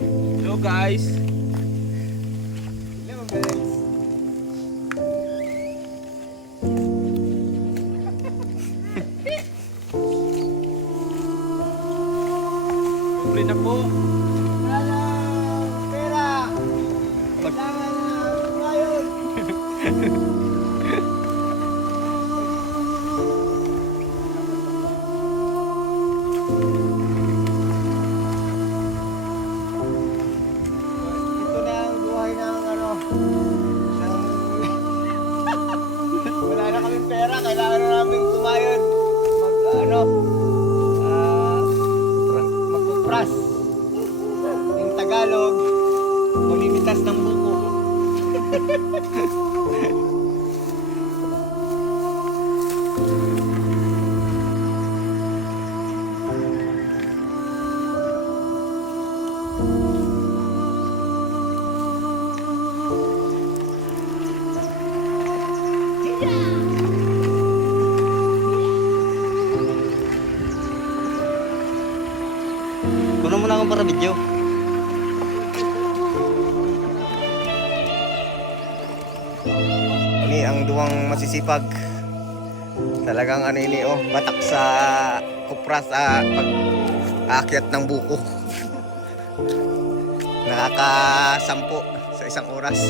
guys. Hello guys. Huli na po. Wala pera. Kailangan na ngayon. Ito Ah, magpupras. Yung Tagalog, mamimitas ng buko. Kuno mo na akong para video. Ini ang duwang masisipag. Talagang ano ini oh, batak sa kupras sa pag aakyat ng buko. Nakakasampu sa isang oras.